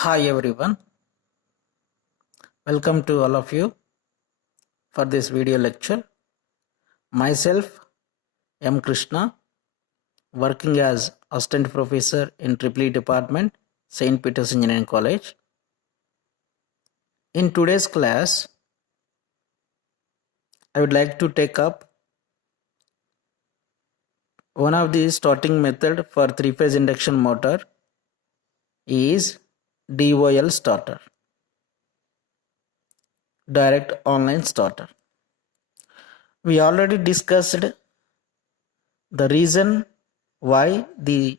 Hi everyone, welcome to all of you for this video lecture. Myself M. Krishna, working as Assistant Professor in EEE Department, St. Peter's Engineering College. In today's class, I would like to take up one of the starting method for three-phase induction motor is DOL starter, direct online starter. We already discussed the reason why the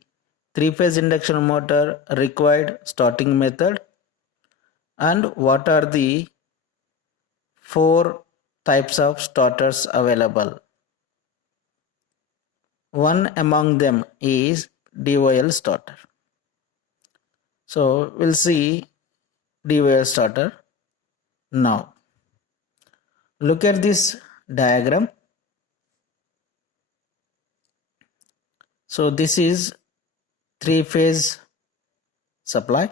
three-phase induction motor required starting method and what are the four types of starters available. One among them is DOL starter. So we'll see DOL starter now. Look at this diagram. So this is three-phase supply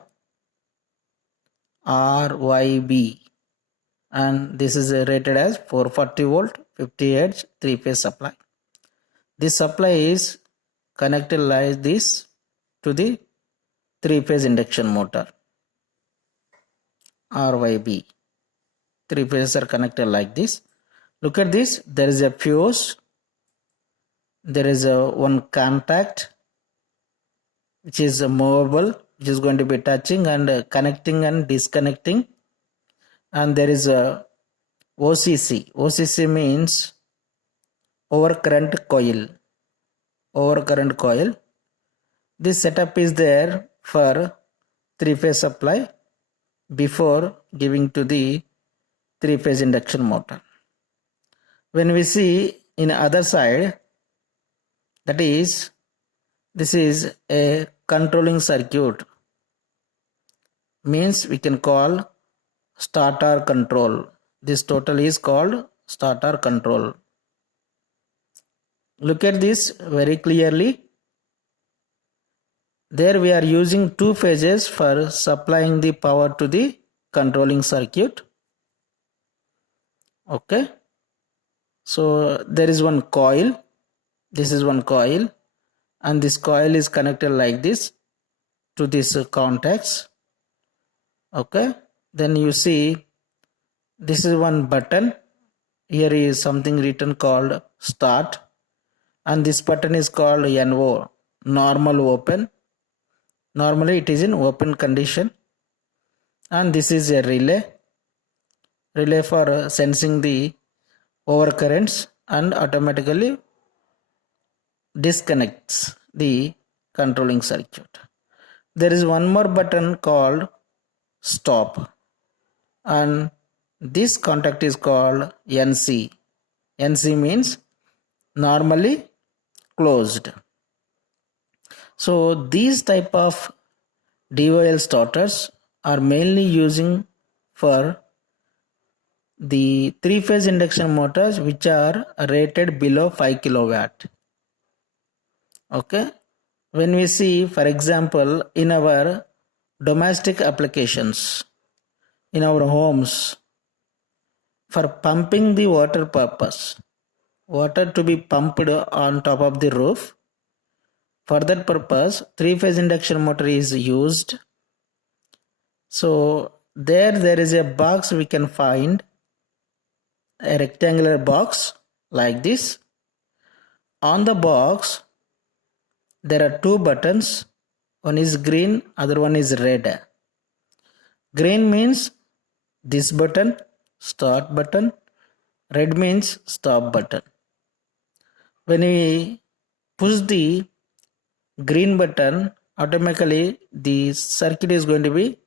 RYB, and this is rated as 440 volt 50 Hz three-phase supply. This supply is connected like this to the three-phase induction motor RYB. Three phases are connected like this. Look at this. There is a fuse. There is a one contact which is movable, which is going to be touching and connecting and disconnecting. And there is a OCC. OCC means overcurrent coil. Overcurrent coil. This setup is there for three-phase supply before giving to the three-phase induction motor. When we see in other side, that is, this is a controlling circuit, means we can call starter control. This total is called starter control. Look at this very clearly. There we are using two phases for supplying the power to the controlling circuit. Okay. So there is one coil. This is one coil, and this coil is connected like this to these contacts. Okay. Then you see this is one button. Here is something written called start, and this button is called NO, normal open. Normally it is in open condition, and this is a relay for sensing the overcurrents and automatically disconnects the controlling circuit. There is one more button called stop, and this contact is called NC. NC means normally closed. So these type of DOL starters are mainly using for the three-phase induction motors which are rated below 5 kilowatt. Okay. When we see, for example, in our domestic applications, in our homes, for pumping the water purpose, water to be pumped on top of the roof, for that purpose, three-phase induction motor is used. So there is a box we can find, a rectangular box like this. On the box, there are two buttons. One is green, other one is red. Green means this button, start button. Red means stop button. When we push the green button, automatically the circuit is going to be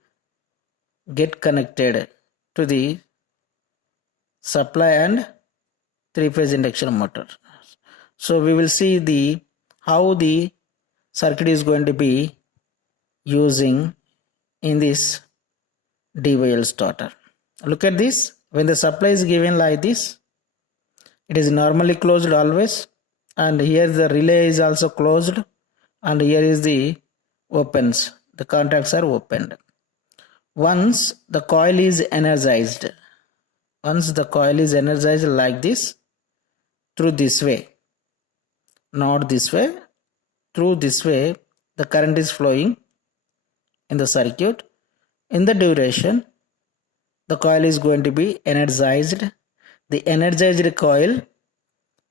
get connected to the supply and three-phase induction motor. So we will see how the circuit is going to be using in this DOL starter. Look at this. When the supply is given like this, it is normally closed always, and here the relay is also closed, and here is the opens. The contacts are opened. once the coil is energized like this, through this way, not this way, through this way the current is flowing in the circuit. In the duration, the coil is going to be energized. The energized coil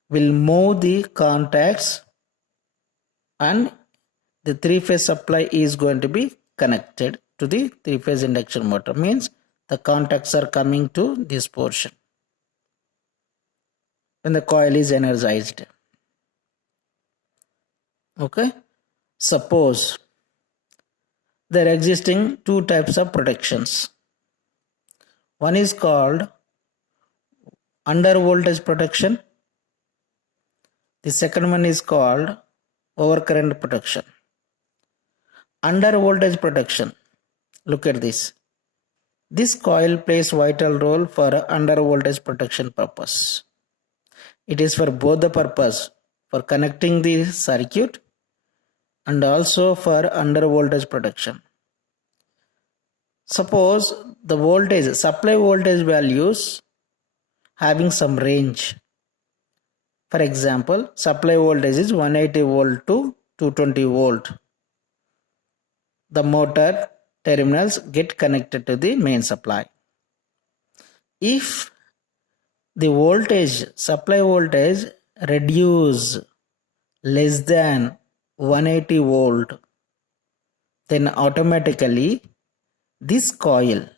will move the contacts and the three-phase supply is going to be connected to the three-phase induction motor. Means the contacts are coming to this portion when the coil is energized. Okay. Suppose there are existing two types of protections. One is called under voltage protection. The second one is called overcurrent protection. Under voltage protection, look at this. This coil plays vital role for under voltage protection purpose. It is for both the purpose for connecting the circuit and also for under voltage protection. Suppose the voltage, supply voltage values having some range. For example, supply voltage is 180 volt to 220 volt. The motor terminals get connected to the main supply. If the voltage, supply voltage reduce less than 180 volt, then automatically this coil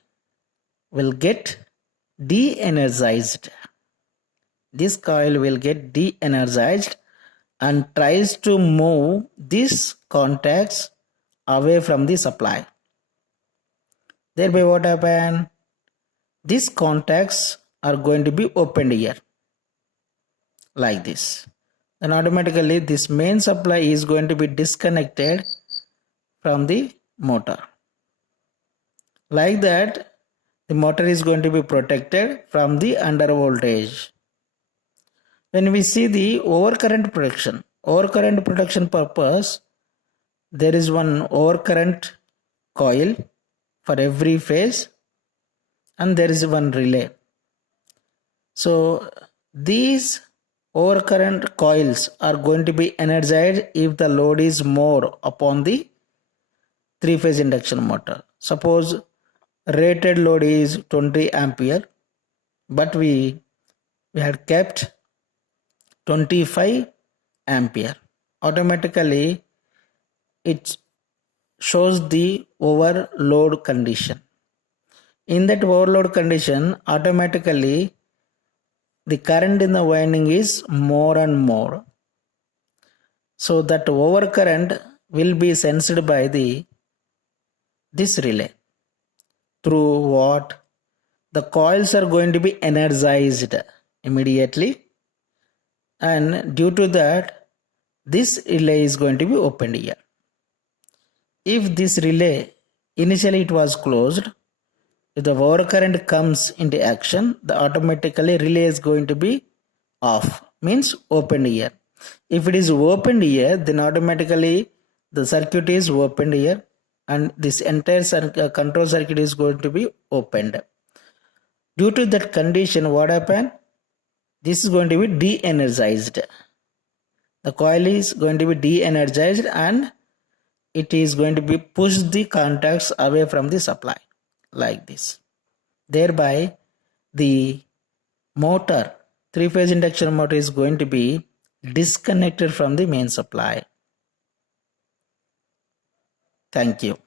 will get de-energized. This coil will get de-energized and tries to move these contacts away from the supply. Thereby what happens? These contacts are going to be opened here like this. Then automatically this main supply is going to be disconnected from the motor. Like that, the motor is going to be protected from the under voltage. When we see the overcurrent protection purpose, there is one overcurrent coil for every phase and there is one relay. So these overcurrent coils are going to be energized if the load is more upon the three-phase induction motor. Suppose rated load is 20 ampere, but we had kept 25 ampere. Automatically it shows the overload condition. In that overload condition, automatically the current in the winding is more and more. So that overcurrent will be sensed by this relay. Through what? The coils are going to be energized immediately, and due to that this relay is going to be opened here. If this relay initially it was closed, if the overcurrent comes into action, the automatically relay is going to be off, means opened here. If it is opened here, then automatically the circuit is opened here and this entire control circuit is going to be opened. Due to that condition, what happened? This is going to be de-energized. The coil is going to be de-energized and it is going to be push the contacts away from the supply like this. Thereby the motor, three-phase induction motor, is going to be disconnected from the main supply. Thank you.